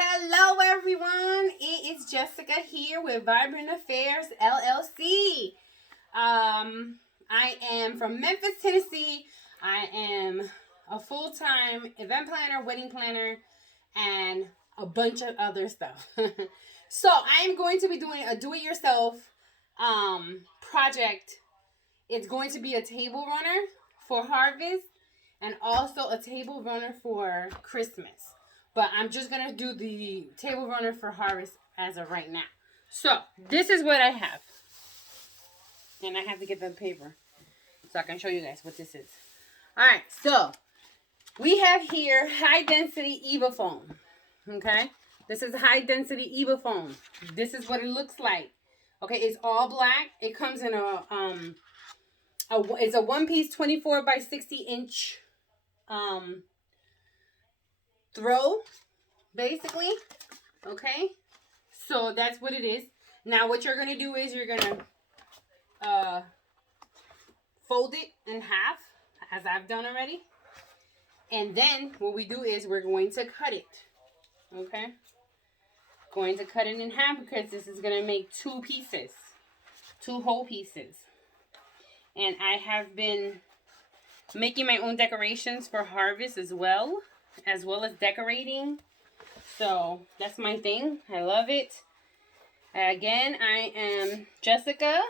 Hello everyone, it is Jessica here with Vibrant Affairs LLC. I am from Memphis, Tennessee. I am a full-time event planner, wedding planner, and a bunch of other stuff. So I am going to be doing a do-it-yourself project. It's going to be a table runner for harvest and also a table runner for Christmas. But I'm just going to do the table runner for harvest as of right now. So, this is what I have. And I have to get the paper so I can show you guys what this is. Alright, so we have here high density EVA foam. Okay? This is high density EVA foam. This is what it looks like. Okay, it's all black. It comes in it's a one-piece 24 by 60 inch throw, basically. Okay, so that's what it is. Now what you're gonna do is you're gonna fold it in half, as I've done already, and then what we do is we're going to cut it. Okay, going to cut it in half because this is gonna make two pieces, two whole pieces. And I have been making my own decorations for harvest as well as decorating. So that's my thing. I love it. Again, I am Jessica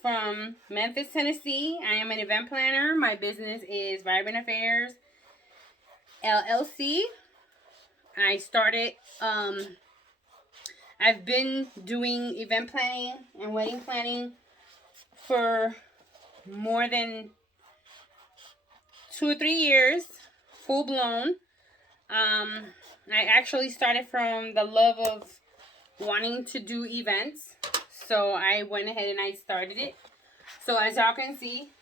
from Memphis, Tennessee. I am an event planner. My business is Vibrant Affairs LLC. I started, I've been doing event planning and wedding planning for more than 2 or 3 years, full blown. I actually started from the love of wanting to do events, so I went ahead and I started it. So as y'all can see,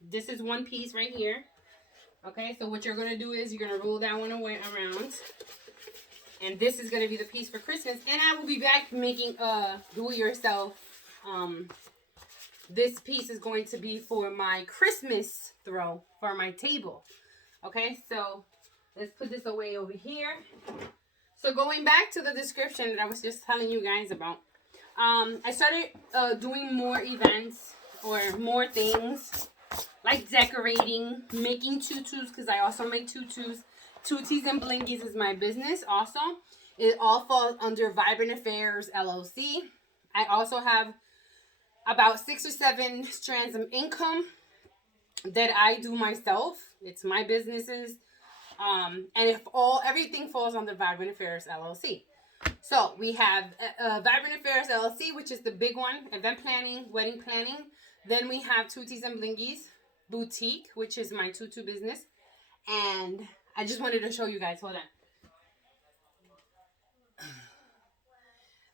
this is one piece right here. Okay, so what you're gonna do is you're gonna roll that one away around, and this is gonna be the piece for Christmas. And I will be back making a do-it-yourself. This piece is going to be for my Christmas throw for my table. Okay, so let's put this away over here. So going back to the description that I was just telling you guys about, I started doing more events or more things like decorating, making tutus, because I also make tutus. Tutis and Blingies is my business also. It all falls under Vibrant Affairs LLC. I also have about 6 or 7 strands of income that I do myself. It's my businesses. And if everything falls under Vibrant Affairs LLC. So we have Vibrant Affairs LLC, which is the big one, event planning, wedding planning. Then we have Tutis and Blingies Boutique, which is my tutu business. And I just wanted to show you guys. Hold on.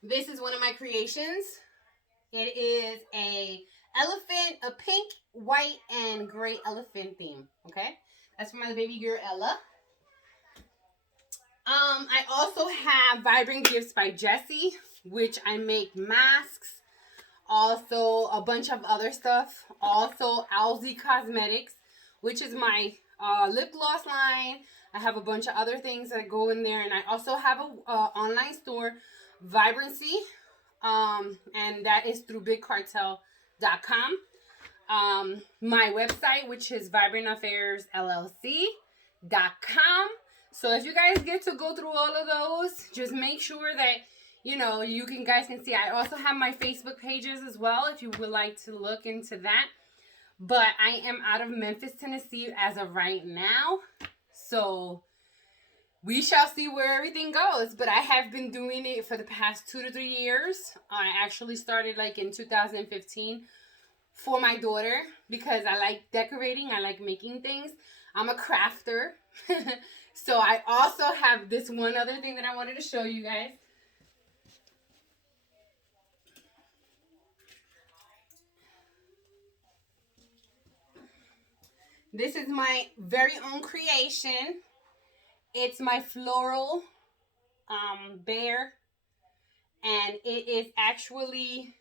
This is one of my creations. It is a elephant, a pink, white, and gray elephant theme. Okay, that's for my baby girl Ella. I also have Vibrant Gifts by Jessie, which I make masks. Also a bunch of other stuff. Also Alzi Cosmetics, which is my lip gloss line. I have a bunch of other things that go in there, and I also have a online store, Vibrancy. And that is through bigcartel.com. My website, which is VibrantAffairsLLC.com. So if you guys get to go through all of those, just make sure that, you know, guys can see. I also have my Facebook pages as well, if you would like to look into that. But I am out of Memphis, Tennessee as of right now. So we shall see where everything goes. But I have been doing it for the past 2 to 3 years. I actually started like in 2015 for my daughter because I like decorating. I like making things. I'm a crafter. So I also have this one other thing that I wanted to show you guys. This is my very own creation. It's my floral bear, and it is actually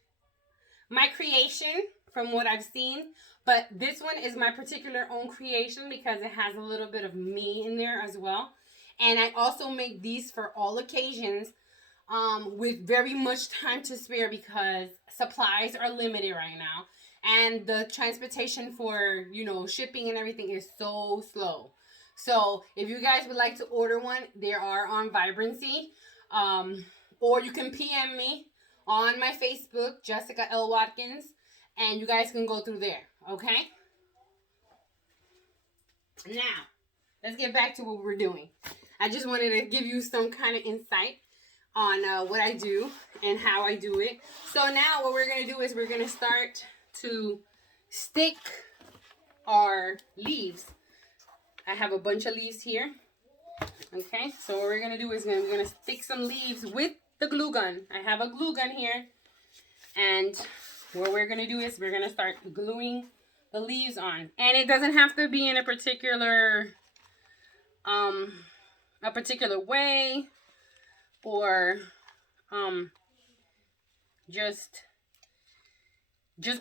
my creation from what I've seen. But this one is my particular own creation because it has a little bit of me in there as well. And I also make these for all occasions, with very much time to spare because supplies are limited right now. And the transportation for, shipping and everything is so slow. So if you guys would like to order one, they are on Vibrancy. Or you can PM me on my Facebook, Jessica L. Watkins, and you guys can go through there, okay? Now, let's get back to what we're doing. I just wanted to give you some kind of insight on what I do and how I do it. So now what we're going to do is we're going to start to stick our leaves. I have a bunch of leaves here. Okay, so what we're going to do is we're going to stick some leaves with the glue gun. I have a glue gun here. And what we're going to do is we're going to start gluing the leaves on. And it doesn't have to be in a particular way, or just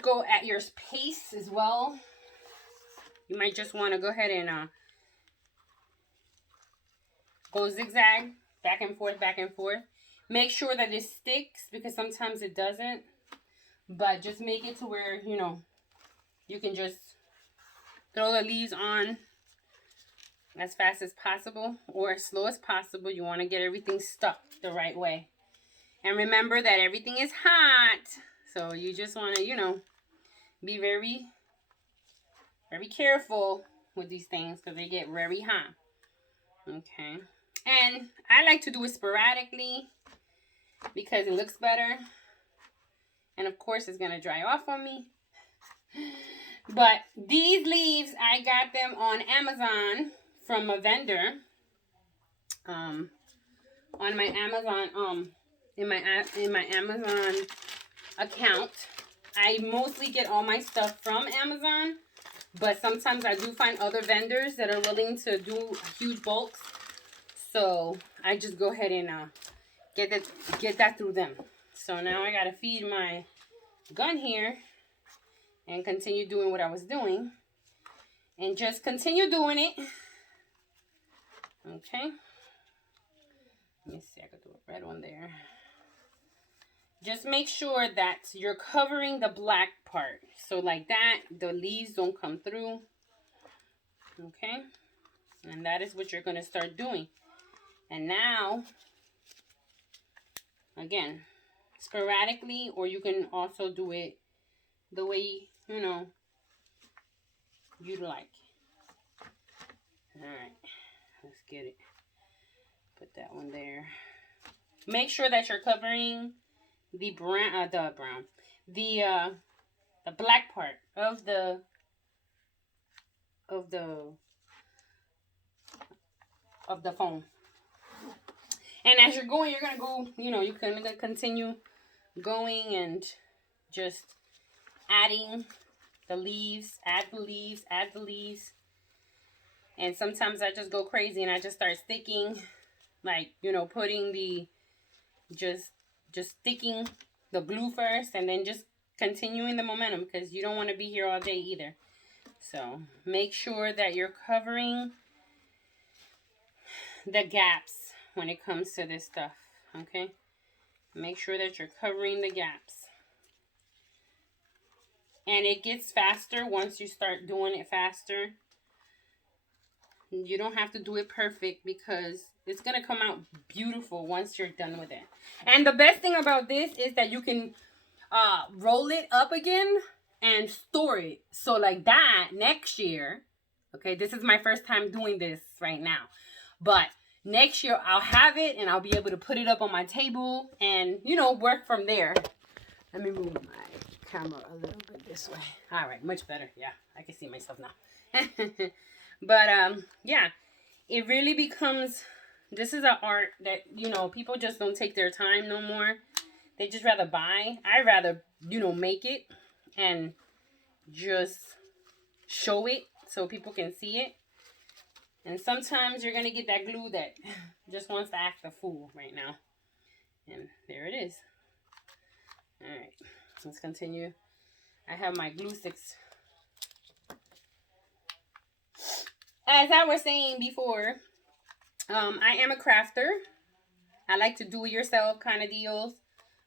go at your pace as well. You might just want to go ahead and go zigzag, back and forth, back and forth. Make sure that it sticks, because sometimes it doesn't. But just make it to where, you can just throw the leaves on as fast as possible or as slow as possible. You want to get everything stuck the right way. And remember that everything is hot. So you just want to, be very, very careful with these things because they get very hot. Okay. And I like to do it sporadically because it looks better. And of course, it's going to dry off on me. But these leaves, I got them on Amazon from a vendor. On my Amazon, in my Amazon account. I mostly get all my stuff from Amazon, but sometimes I do find other vendors that are willing to do huge bulks. So I just go ahead and get that through them. So now I gotta feed my gun here and continue doing what I was doing, and just continue doing it. Okay. Let me see. I could do a red one there. Just make sure that you're covering the black part. So like that, the leaves don't come through. Okay. And that is what you're going to start doing. And now, again, sporadically, or you can also do it the way, you'd like. All right. Let's get it. Put that one there. Make sure that you're covering the black part of the foam. And as you're going, you're gonna go, you're gonna continue going and just adding the leaves, add the leaves. And sometimes I just go crazy and I just start sticking, like, putting just sticking the glue first and then just continuing the momentum, because you don't want to be here all day either. So make sure that you're covering the gaps when it comes to this stuff. Okay. Make sure that you're covering the gaps. And it gets faster once you start doing it faster. You don't have to do it perfect because it's going to come out beautiful once you're done with it. And the best thing about this is that you can roll it up again and store it. So like that, next year, okay, this is my first time doing this right now. But next year I'll have it and I'll be able to put it up on my table and, work from there. Let me move my camera a little bit this way. All right, much better. Yeah, I can see myself now. But yeah, it really becomes, this is an art that, people just don't take their time no more. They just rather buy. I'd rather, make it and just show it so people can see it. And sometimes you're going to get that glue that just wants to act a fool right now. And there it is. All right, let's continue. I have my glue sticks. As I was saying before, I am a crafter. I like to do it yourself kind of deals.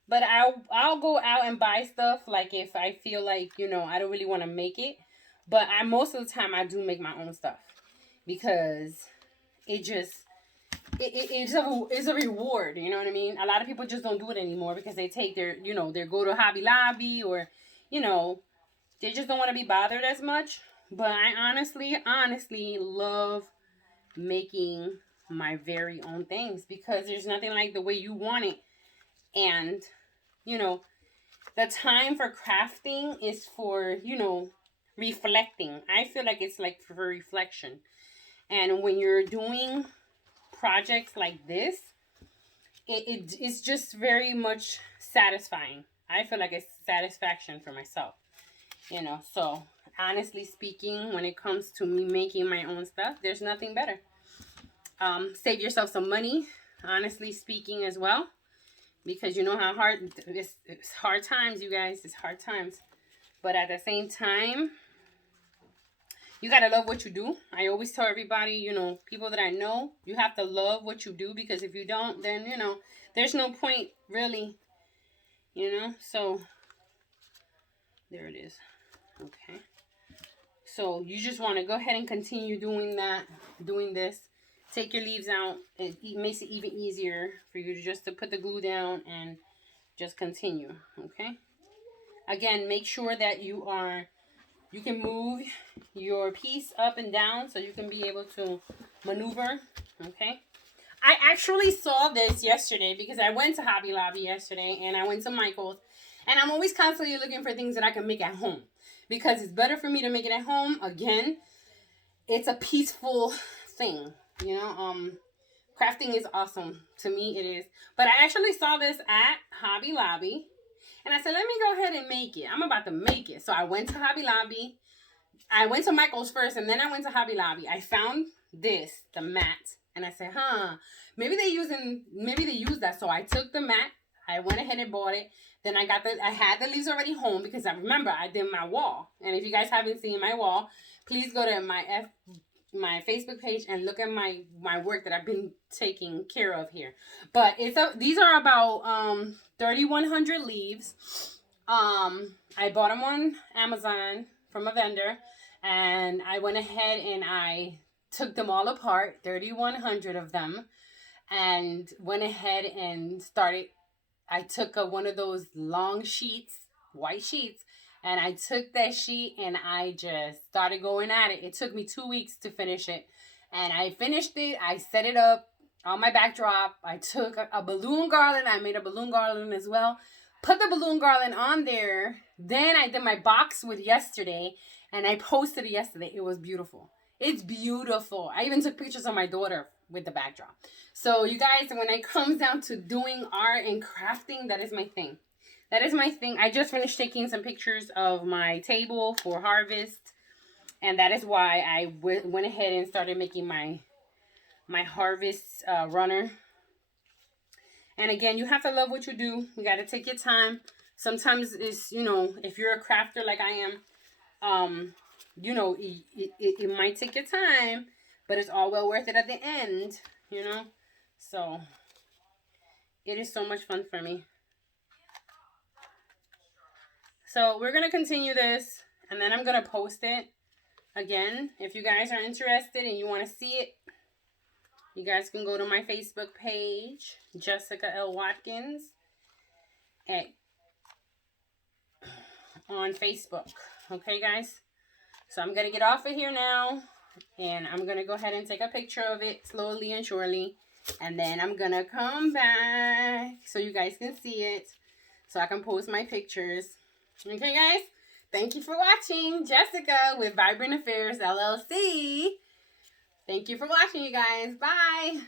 But I'll go out and buy stuff like if I feel like, I don't really want to make it. But most of the time I do make my own stuff because it just it's a reward, you know what I mean? A lot of people just don't do it anymore because they take their, they go to Hobby Lobby or, they just don't want to be bothered as much. But I honestly love making my very own things because there's nothing like the way you want it. And, the time for crafting is for, reflecting. I feel like it's like for reflection. And when you're doing projects like this, it's just very much satisfying. I feel like it's satisfaction for myself, so honestly speaking, when it comes to me making my own stuff, there's nothing better. Save yourself some money, honestly speaking, as well, because you know how hard it's hard times, you guys. It's hard times, but at the same time, you gotta love what you do. I always tell everybody, people that I know, you have to love what you do, because if you don't, then, there's no point really, so there it is. Okay. So you just want to go ahead and continue doing this. Take your leaves out. It makes it even easier for you to just put the glue down and just continue. Okay. Again, make sure that you can move your piece up and down so you can be able to maneuver. Okay. I actually saw this yesterday because I went to Hobby Lobby yesterday and I went to Michael's, and I'm always constantly looking for things that I can make at home because it's better for me to make it at home. Again, it's a peaceful thing, crafting is awesome. To me, it is. But I actually saw this at Hobby Lobby and I said, let me go ahead and make it. I'm about to make it. So I went to Hobby Lobby. I went to Michael's first and then I went to Hobby Lobby. I found this, the mat. And I said, maybe they use that. So I took the mat. I went ahead and bought it. Then I had the leaves already home because I remember I did my wall. And if you guys haven't seen my wall, please go to my Facebook page and look at my work that I've been taking care of here. But these are about 3,100 leaves. I bought them on Amazon from a vendor, and I went ahead and I took them all apart, 3,100 of them, and went ahead and started. I took one of those long sheets, white sheets, and I took that sheet and I just started going at it. It took me 2 weeks to finish it, and I finished it. I set it up on my backdrop. I took a balloon garland. I made a balloon garland as well. Put the balloon garland on there. Then I did my boxwood yesterday, and I posted it yesterday. It was beautiful. It's beautiful. I even took pictures of my daughter with the backdrop. So you guys, when it comes down to doing art and crafting, that is my thing. That is my thing. I just finished taking some pictures of my table for harvest. And that is why I went ahead and started making my harvest runner. And again, you have to love what you do. You got to take your time. Sometimes it's, if you're a crafter like I am, it might take your time, but it's all well worth it at the end, So it is so much fun for me. So we're going to continue this, and then I'm going to post it again. If you guys are interested and you want to see it, you guys can go to my Facebook page, Jessica L. Watkins, on Facebook. Okay, guys? So I'm going to get off of here now, and I'm going to go ahead and take a picture of it slowly and surely, and then I'm going to come back so you guys can see it, so I can post my pictures. Okay, guys? Thank you for watching. Jessica with Vibrant Affairs LLC. Thank you for watching, you guys. Bye.